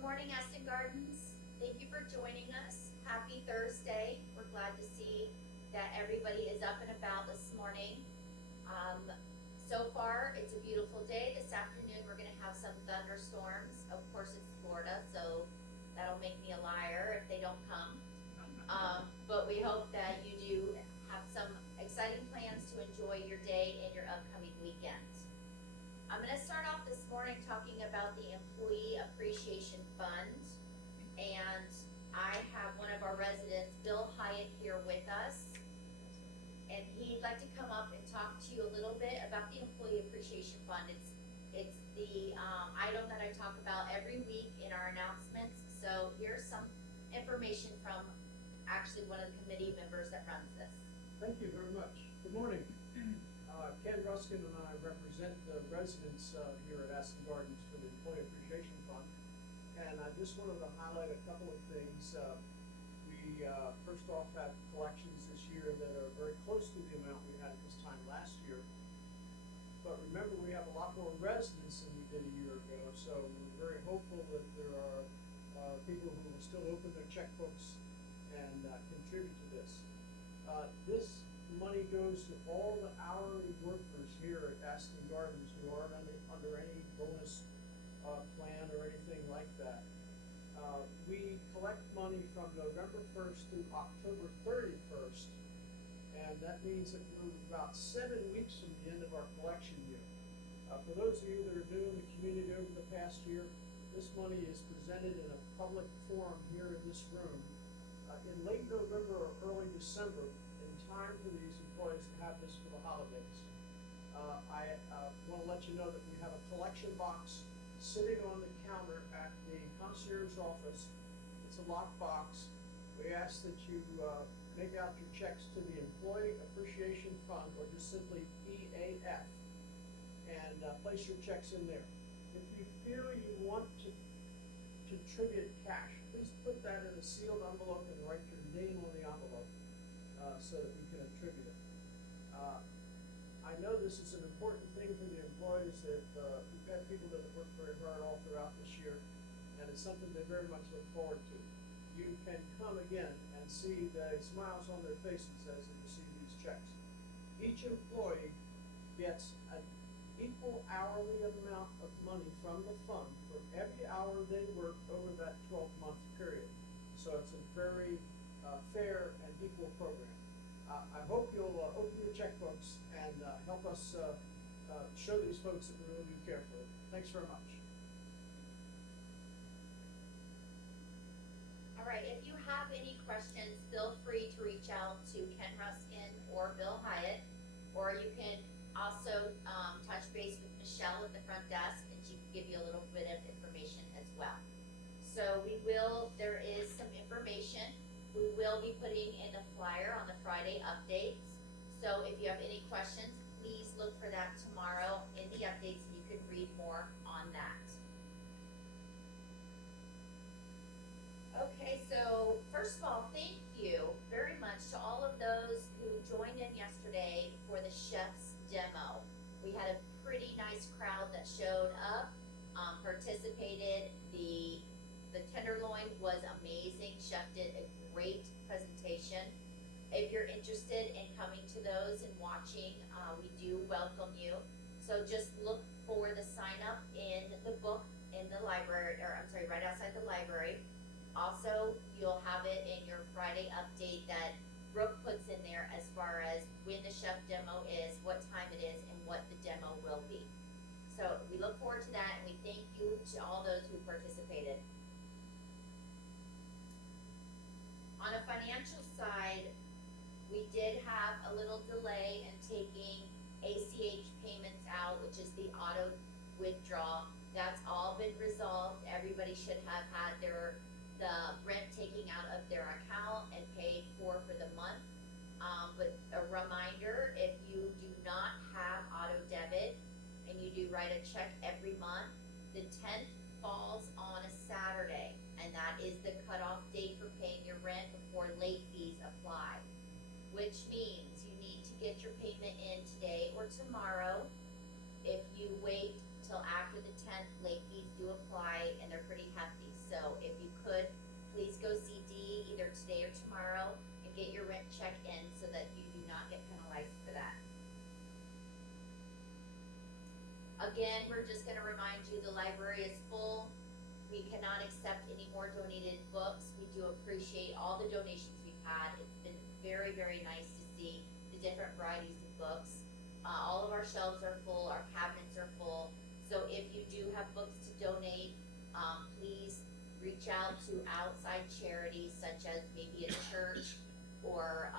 Good morning, Aston Gardens. Thank you for joining us. Happy Thursday. We're glad to see that everybody is up and about this morning. So far, it's a beautiful day. This afternoon, we're gonna have some thunderstorms. Of course, it's Florida, so that'll make me a liar if they don't come. But we hope that you do have some exciting plans to enjoy your day and your upcoming weekend. I'm gonna start off this morning talking about the Employee Appreciation Fund. And I have one of our residents, Bill Hyatt, here with us. And he'd like to come up and talk to you a little bit about the Employee Appreciation Fund. It's the item that I talk about every week in our announcements. So here's some information from actually one of the committee members that runs this. Thank you very much. Good morning. Ken Ruskin and I represent the residents here at Aston Gardens for the Employee Appreciation Fund. And I just wanted to highlight a couple of things. We first off have collections this year that are very close to the amount we had this time last year. But remember, we have a lot more residents than we did a year ago, so we're very hopeful that there are people who will still open their checkbooks and contribute to this. This money goes to all the hourly workers here at Aston Gardens who aren't under any bonus plan or anything like that. We collect money from November 1st through October 31st, and that means that we're about 7 weeks from the end of our collection year. For those of you that are new in the community over the past year, this money is presented in a public forum here in this room in late November or early December, in time for these employees to have this for the holidays. I want to let you know that we have a collection box sitting on the counter at the concierge office. It's a locked box. We ask that you make out your checks to the Employee Appreciation Fund, or just simply EAF, and place your checks in there. If you feel you want to contribute cash, please put that in a sealed envelope and write your name on the envelope so that we can attribute it. I know this is an important thing for the employees that we've had people that have worked very hard all throughout this year, and it's something they very much look forward to. You can come again and see the smiles on their faces as they receive these checks. Each employee gets an equal hourly amount of money from the fund for every hour they work over that 12-month period. So it's a very fair and equal program. I hope you'll open your checkbooks and help us show these folks that we really do care for them. Thanks very much. All right, if you have any questions, feel free to reach out to Ken Ruskin or Bill Hyatt, or you can also touch base with Michelle at the front desk, and she can give you a little bit of information as well. So there is some information. We will be putting in the flyer on the Friday updates. So if you have any questions, please look for that tomorrow in the updates, and you can read more on that. Okay, so first of all, thank you very much to all of those who joined in yesterday for the chef's demo. We had a pretty nice crowd that showed up, participated. The tenderloin was amazing. Chef did a great presentation. If you're interested in coming to those and watching, we do welcome you. So just look for the sign up in the book in the library, or I'm sorry, right outside the library. Also, you'll have it in your Friday update that Brooke puts in there as far as when the chef demo is, what time it is, and what the demo will be. So we look forward to that, and we thank you to all those who participated. On a financial side, we did have a little delay in taking ACH payments out, which is the auto withdrawal. That's all been resolved. Everybody should have had the rent taken out of their account and paid for the month. But a reminder, if you do not have auto debit and you do write a check every month, the 10th falls on a Saturday, and that is the cutoff date for paying your rent before late fees apply, which means you need to get your payment in today or tomorrow. If you wait till after the 10th, late fees do apply, and they're pretty hefty. So Again, we're just gonna remind you, the library is full. We cannot accept any more donated books. We do appreciate all the donations we've had. It's been very, very nice to see the different varieties of books. All of our shelves are full, our cabinets are full. So if you do have books to donate, please reach out to outside charities such as maybe a church or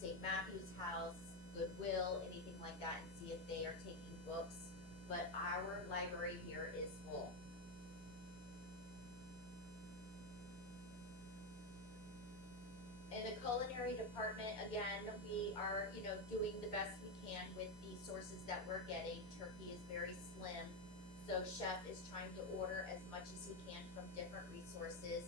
St. Matthew's House, Goodwill, anything like that, and see if they are taking books. But our library here is full. In the culinary department, again, we are, doing the best we can with the sources that we're getting. Turkey is very slim, so chef is trying to order as much as he can from different resources.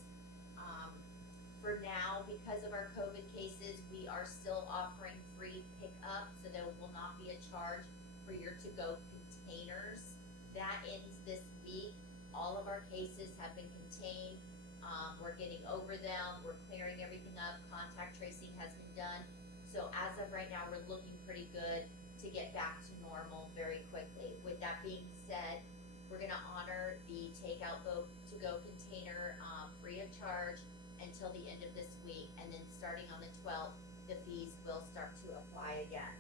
For now, because of our COVID cases, we are still offering free pickup, so there will not be a charge for your to-go containers. That ends this week. All of our cases have been contained. We're getting over them, we're clearing everything up, contact tracing has been done. So as of right now, we're looking pretty good to get back to normal very quickly. With that being said, we're gonna honor the takeout to-go container free of charge until the end of this week, and then starting on the 12th, the fees will start to apply again.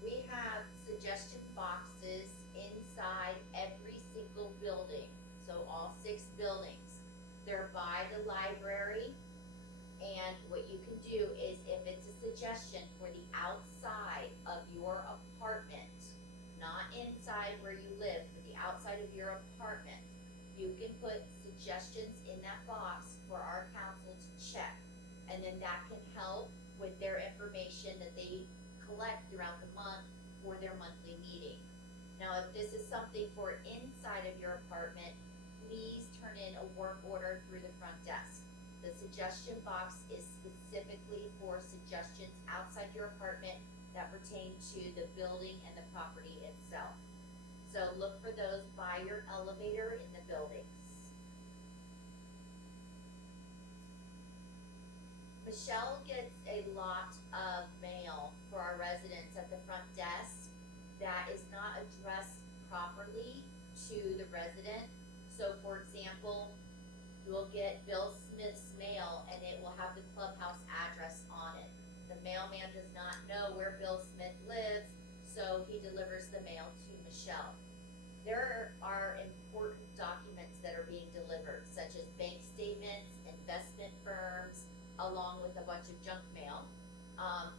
We have suggestion boxes inside every single building, so all 6 buildings. They're by the library, and what you can do is, if it's a suggestion for the outside of your apartment, not inside where you live, but the outside of your apartment, you can put suggestions in that box for our council to check, and then that can help with their information that they collect throughout the month for their monthly meeting. Now, if this is something for inside of your apartment, please turn in a work order through the front desk. The suggestion box is specifically for suggestions outside your apartment that pertain to the building and the property itself. So look for those by your elevator in the buildings. Michelle gets a lot of mail for our residents at the front desk that is not addressed properly to the resident. So for example, you'll get Bill Smith's mail and it will have the clubhouse address on it. The mailman does not know where Bill Smith lives, so he delivers the mail to Michelle. There are important documents that are being delivered, such as bank statements, investment firms, along with a bunch of junk mail.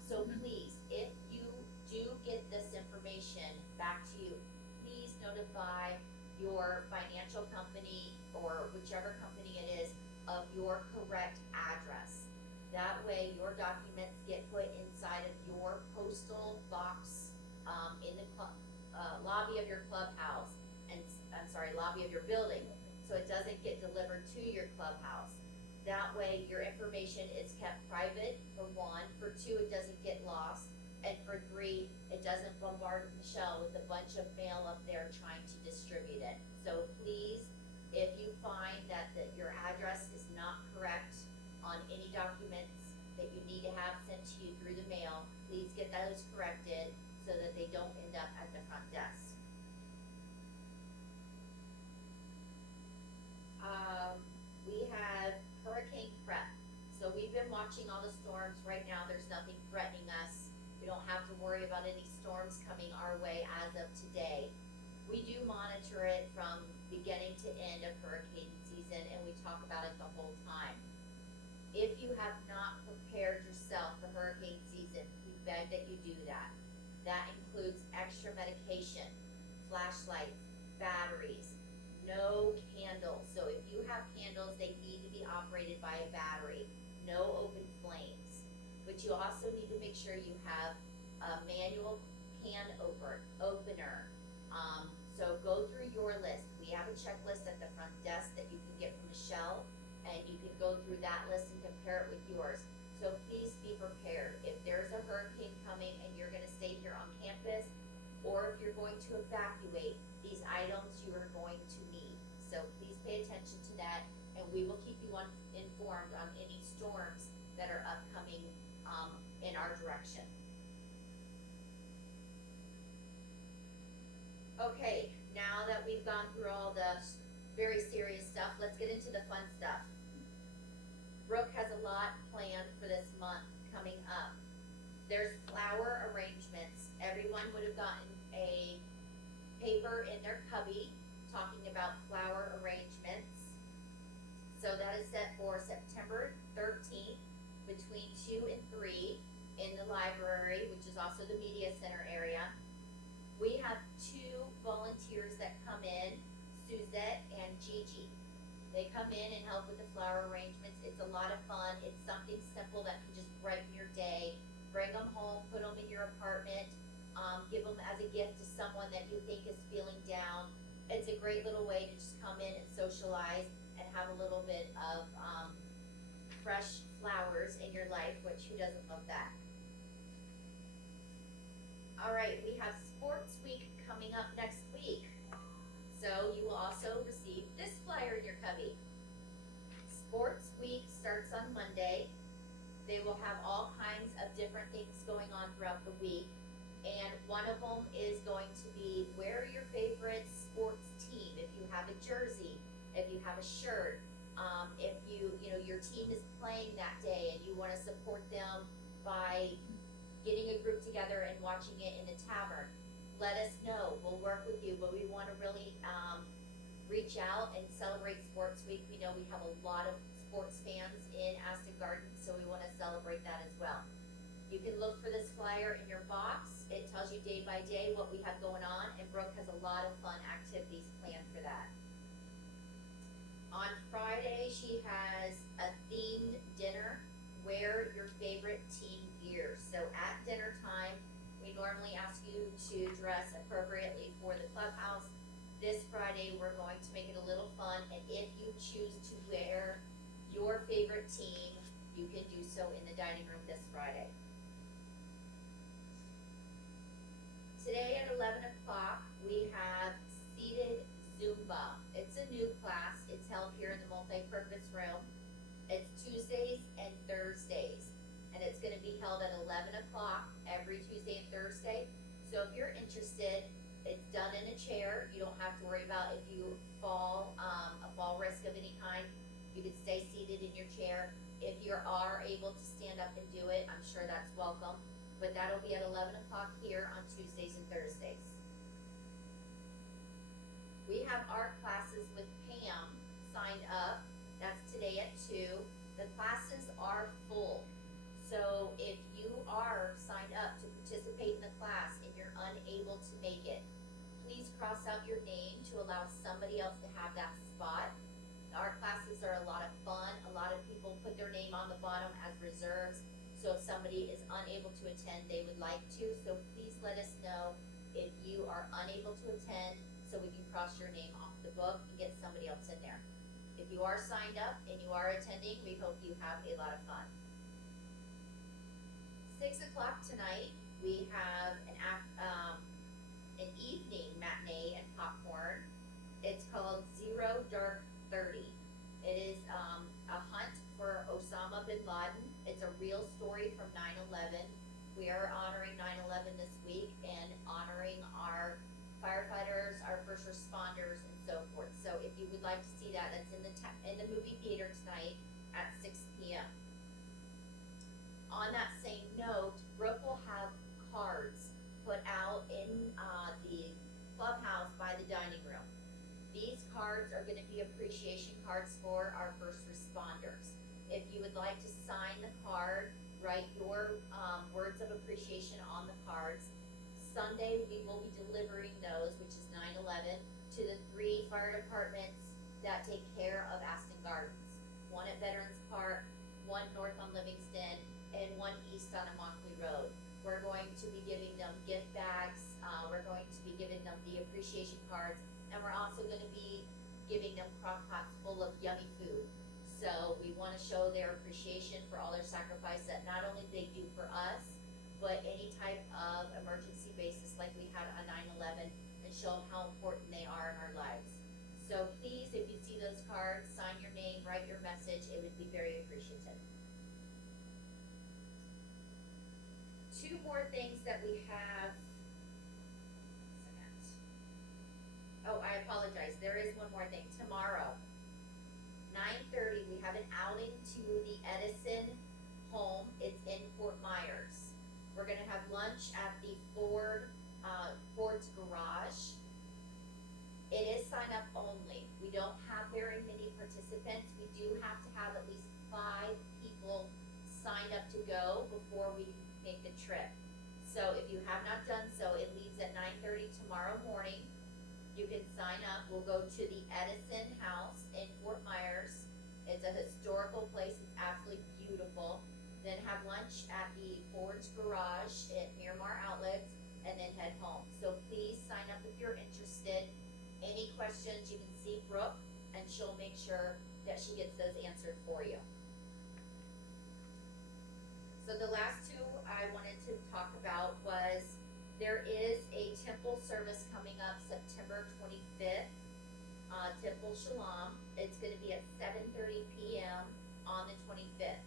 So please, if you do get this information back to you, please notify your financial company or whichever company it is of your correct address. That way your documents get put inside of your postal box in the lobby of your clubhouse, and lobby of your building, so it doesn't get delivered to your clubhouse. That way your information is kept private, for 1, for 2, it doesn't get lost, and for 3, it doesn't bombard Michelle with a bunch of mail up there trying to distribute it. So please, if you find that your address is not correct on any documents that you need to have sent to you through the mail, please get those corrected so that they don't end up at the front desk. We have hurricane prep. So we've been watching all the storms. Right now there's nothing threatening us. We don't have to worry about any storms coming our way as of today. We do monitor it from beginning to end of hurricane season, and we talk about it the whole time. If you have not prepared yourself for hurricane season, we beg that you do that. That includes extra medication, flashlights, batteries, no candles. So if you have candles, they need to be operated by a battery, no open flames. But you also need to make sure you have a manual can opener. So go through your list. We have a checklist at the front desk that you can get from Michelle, and you can go through that list and compare it with yours. So please be prepared. If there's a hurricane coming and you're gonna stay here on campus, or if you're going to evacuate, these items you are going to need. So please pay attention to that, and we will keep you informed on any storms that are upcoming in our direction. Okay, now that we've gone through all the very serious stuff, let's get into the fun stuff. Brooke has a lot planned for this month coming up. There's flower arrangements. Everyone would have gotten a paper in their cubby talking about flower arrangements. So that is set for September 13th between 2 and 3 in the library, which is also the media center area. We have 2 volunteers that come in, Suzette and Gigi. They come in and help with the flower arrangements. It's a lot of fun. It's something simple that can just brighten your day. Bring them home, put them in your apartment, give them as a gift to someone that you think is feeling down. It's a great little way to just come in and socialize and have a little bit of fresh flowers in your life, which who doesn't love that? All right, we have Sports Week coming up next week. So you will also receive this flyer in your cubby. Sports Week starts on Monday. They will have all kinds of different things going on throughout the week. And one of them is going to be wear your favorite sports team. If you have a jersey, if you have a shirt, if your team is playing that day and you want to support them by getting a group together and watching it in the tavern, let us know. We'll work with you, but we want to really reach out and celebrate Sports Week. We know we have a lot of sports fans in Aston Garden, so we want to celebrate that as well. You can look for this flyer in your box. It tells you day by day what we have going on, and Brooke has a lot of fun activities planned for that. On Friday, she has a themed dinner. Wear your favorite team gear. So at dinner time, we normally ask you to dress appropriately for the clubhouse. This Friday, we're going to make it a little fun, and if you choose to wear your favorite team, you can do so in the dining room this Friday. Today at 11 o'clock, we have seated Zumba. It's a new class. It's held here in the multi-purpose room. It's Tuesdays and Thursdays, and it's going to be held at 11 o'clock every Tuesday and Thursday. So if you're interested, it's done in a chair. You don't have to worry about if you fall, a fall risk of any kind. You can stay seated in your chair. If you are able to stand up and do it, I'm sure that's welcome. But that'll be at 11 o'clock here on Tuesdays and Thursdays. We have art classes with Pam signed up. That's today at 2. The classes are full. So if you are signed up to participate in the class and you're unable to make it, please cross out your name to allow somebody else to have that spot. The art classes are a lot of fun. A lot of people put their name on the bottom as reserves. So if somebody is unable to attend, they would like to. So please let us know if you are unable to attend so we can cross your name off the book and get somebody else in there. If you are signed up and you are attending, we hope you have a lot of fun. 6 o'clock tonight, we have an evening matinee and popcorn. It's called Zero Dark 30. It is a hunt for Osama bin Laden. It's a real story from 9/11. We are honoring 9/11 this week and honoring our firefighters, our first responders, and so forth. So if you would like to see that, that's in the movie theater tonight at 6 p.m. On that same note, Brooke will have cards put out in the clubhouse by the dining room. These cards are going to be appreciation cards for our first responders. If you would like to sign the card, write your words of appreciation on the cards. Sunday, we will be delivering those, which is 9/11, to the 3 fire departments that take care of Aston Gardens. One at Veterans Park, one north on Livingston, and one east on Immokalee Road. We're going to be giving them gift bags, we're going to be giving them the appreciation cards, and we're also going to be giving them crock pots full of yummy food. So we want to show their appreciation for all their sacrifice that not only they do for us, but any type of emergency basis like we had on 9/11, and show them how important they are in our lives. So please, if you see those cards, sign your name, write your message. It would be very appreciative. 2 more things that we have. have an outing to the Edison home. It's in Fort Myers. We're gonna have lunch at the Ford's garage. It is sign up only. We don't have very many participants. We do have to have at least 5 people signed up to go before we make the trip. So if you have not done so, it leaves at 9:30 tomorrow morning. You can sign up. We'll go to the Edison House in Fort Myers. It's a historical place. It's absolutely beautiful. Then have lunch at the Ford's Garage at Miramar Outlets, and then head home. So please sign up if you're interested. Any questions, you can see Brooke, and she'll make sure that she gets those answered for you. So the last 2 I wanted to talk about was, there is a temple service coming up September 25th, Temple Shalom. It's gonna be at 7:30 p.m. on the 25th.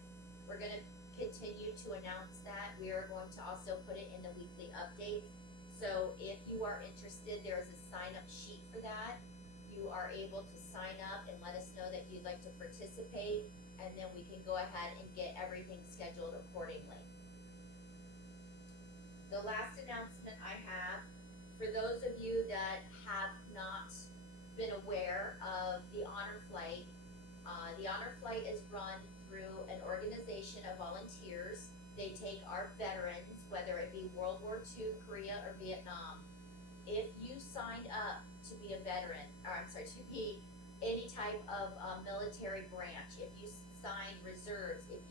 We're gonna continue to announce that. We are going to also put it in the weekly updates. So if you are interested, there is a sign-up sheet for that. You are able to sign up and let us know that you'd like to participate, and then we can go ahead and get everything scheduled accordingly. The last announcement I have, for those of you that have not been aware of the Honor Flight, the Honor Flight is run through an organization of volunteers. They take our veterans, whether it be World War II, Korea, or Vietnam. If you signed up to be a veteran, to be any type of military branch, if you signed reserves, if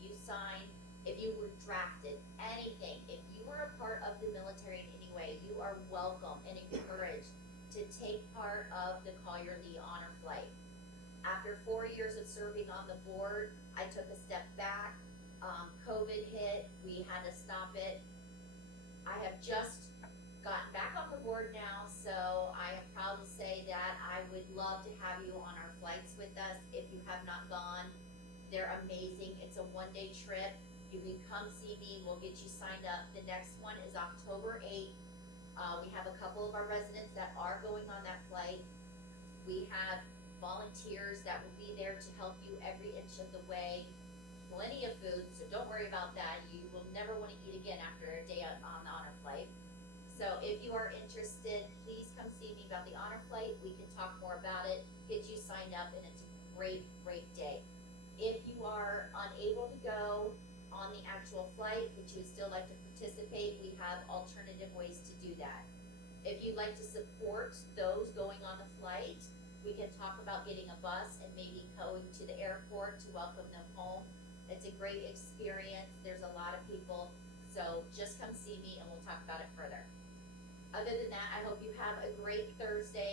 you were drafted, anything, if you were a part of the military in any way, you are welcome and encouraged to take part of the Collier Lee Honor Flight. After 4 years of serving on the board, I took a step back. COVID hit, we had to stop it. I have just gotten back on the board now, so I am proud to say that I would love to have you on our flights with us if you have not gone. They're amazing. It's a 1-day trip. You can come see me, we'll get you signed up. The next one is October 8th. We have a couple of our residents that are going on that flight. We have volunteers that will be there to help you every inch of the way. Plenty of food, so don't worry about that. You will never want to eat again after a day on the Honor Flight. So if you are interested, please come see me about the Honor Flight. We can talk more about it, get you signed up, and it's a great, great day. If you are unable to go on the actual flight, but you would still like to participate, we have alternative ways to do that. If you'd like to support those going on the flight, we can talk about getting a bus and maybe going to the airport to welcome them home. It's a great experience. There's a lot of people, so just come see me and we'll talk about it further. Other than that, I hope you have a great Thursday.